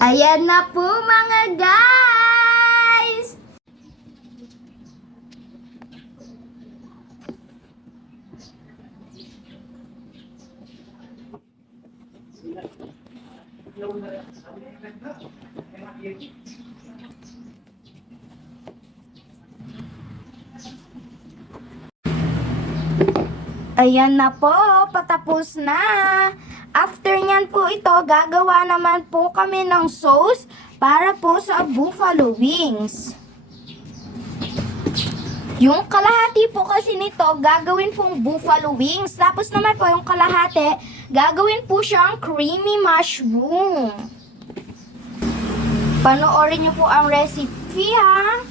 Ayan na po mga guys! Ayan na po, patapos na. After nyan po ito, gagawa naman po kami ng sauce para po sa buffalo wings. Yung kalahati po kasi nito, gagawin pong buffalo wings. Tapos naman po yung kalahati, gagawin po siyang creamy mushroom. Panoorin niyo po ang recipe ha.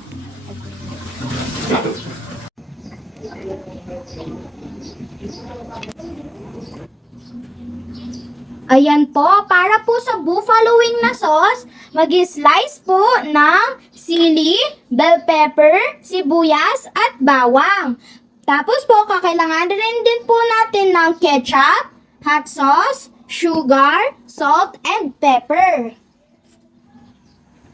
Ayan po, para po sa buffalo wing na sauce, mag-slice po ng sili, bell pepper, sibuyas, at bawang. Tapos po, kakailangan rin din po natin ng ketchup, hot sauce, sugar, salt, and pepper.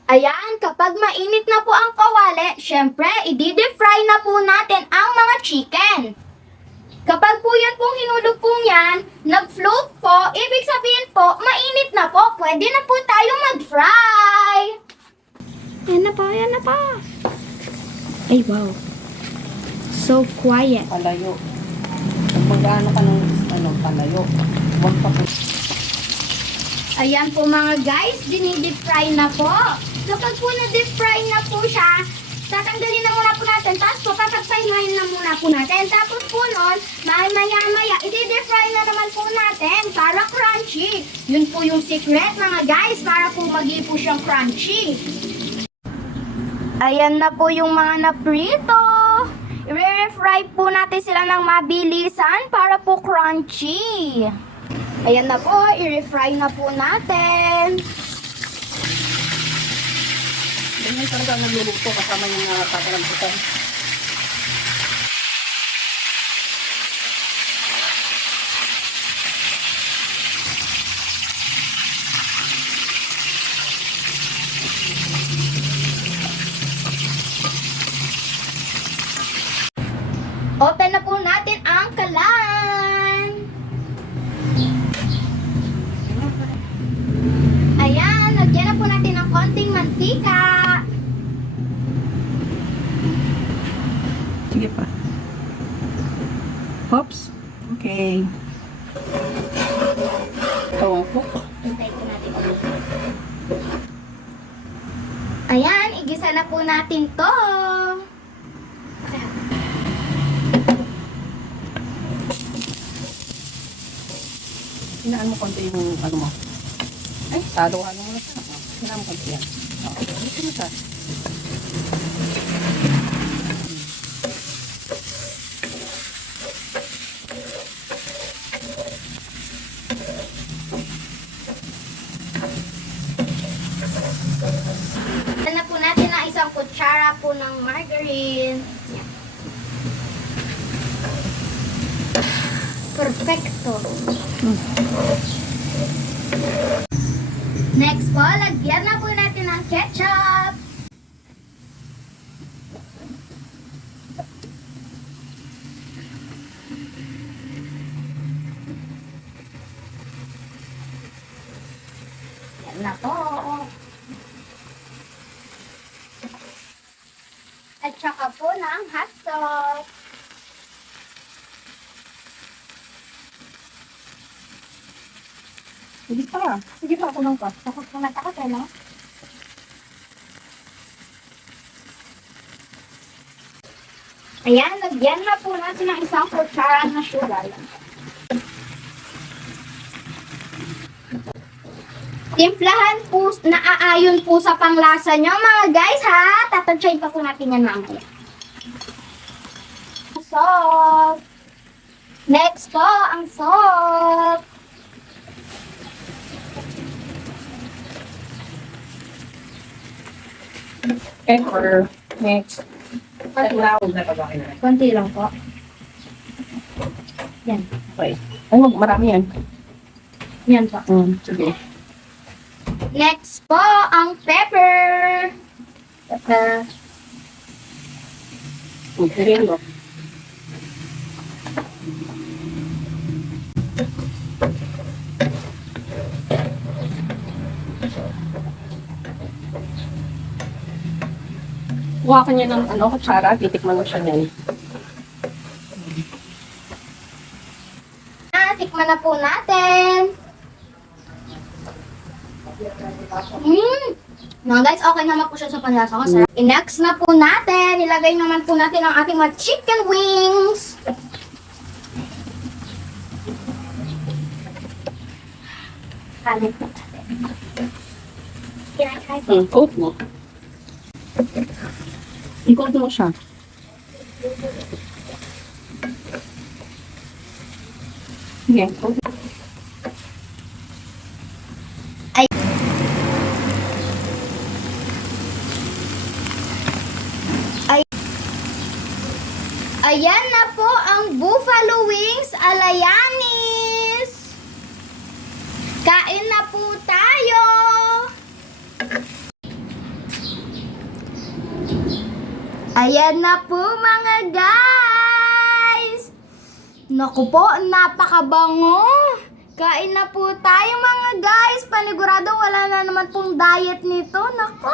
Ayan, kapag mainit na po ang kawali, syempre, i-deep fry na po natin ang mga chicken. Kapag po yan pong hinulog po yan, nag-float po, ibig sabihin po, mainit na po. Pwede na po tayo mag-fry. Yan na pa, yan na pa. Ay, wow. So quiet. Palayo. Kung mag-ano ka ng palayo, huwag pa po. Ayan po mga guys, dinidip fry na po. Kapag po na-deep fry na po siya, tatanggalin na muna po natin. Tapos po, papagpahingahin na muna po natin. Tapos po nun, maya-maya, i-deep fry na naman po natin para crunchy. Yun po yung secret mga guys, para po magi po siyang crunchy. Ayan na po yung mga naprito. I-refry po natin sila ng mabilisan para po crunchy. Ayan na po, i-refry na po natin. Ganyan talaga ang nagluluto kasama yung kakarambutan. Open na po natin ang kalan. Ayan, lagyan na po natin ng konting mantika. Sige pa. Hops. Okay. Tawang po. Hintay po natin ulit. Ayan, igisa na po natin to. Hinaan mo konti yung ano mo. Ay, halo-halo mo na siya. Hinaan mo konti yan. Dito mo siya. Na po natin ang isang kutsara po ng margarine. Yan. Perfecto. Next po, lagyan na po natin ng ketchup. Yan na po. At saka po ng hot sauce. Sige pa. Sige pa, kulong pa. Takot na takot eh, no? Ayan, lagyan na po natin ng isang kutsara na sugar. Timplahan po, naaayon po sa panglasa nyo mga guys ha. Tatansyahin pa po natin yan mamaya. Salt. Next po, ang salt. Pepper. Next. Lawag na pagkain na. Konti lang po. Yan. Okay. Ay, marami yan. Yan po. Sige. Next po, ang pepper. Pepper. Lagyan mo. Kuha ka niya ng kutsara, titikman mo siya niyan. Tikman na po natin. Mga guys, okay naman po siya sa panlasa ko. Next na po natin, ilagay naman po natin ang ating mga chicken wings. Kanin po natin. Coat mo. I-coat mo siya. Sige, coat. Ayan na po ang buffalo wings Alayanis. Kain na po tayo. Ayan na po mga guys. Naku po, napakabango. Kain na po tayo mga guys. Panigurado wala na naman pong diet nito. Naku.